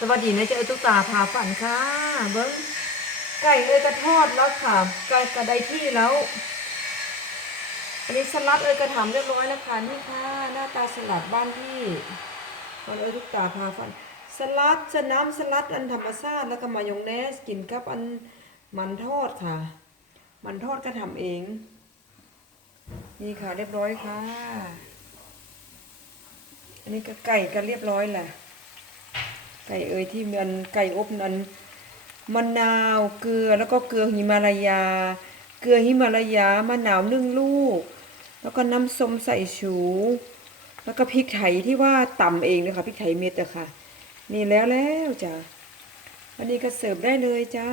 สวัสดีนะเจ้าตุ๊กตาพาฝันค่ะ เบิ้งไก่เอ้ยกระทอดแล้วค่ะ ไก่กระไดที่แล้ว อันนี้สลัดเอ้ยกระถำเรียบร้อยแล้วค่ะนี่ค่ะ หน้าตาสลัดบ้านพี่มันเอ้ยตุ๊กตาพาฝัน สลัดจะน้ำสลัดอันธรรมชาติแล้วก็มายองเนสกินกับอันมันทอดค่ะ มันทอดก็ทำเอง นี่ค่ะเรียบร้อยค่ะ อันนี้ก็ไก่ก็เรียบร้อยแหละ ไก่เอ้ยที่มันไก่อบนั้นมะนาวเกลือแล้วก็เกลือหิมาลายา เกลือหิมาลายามะนาวนึ่งลูก แล้วก็น้ำส้มใส่ชู แล้วก็พริกไทยที่ว่าต่ำเองนะคะพริกไทยเม็ดอะค่ะ นี่แล้วแล้วจ้ะอันนี้ก็เสิร์ฟได้เลยจ้า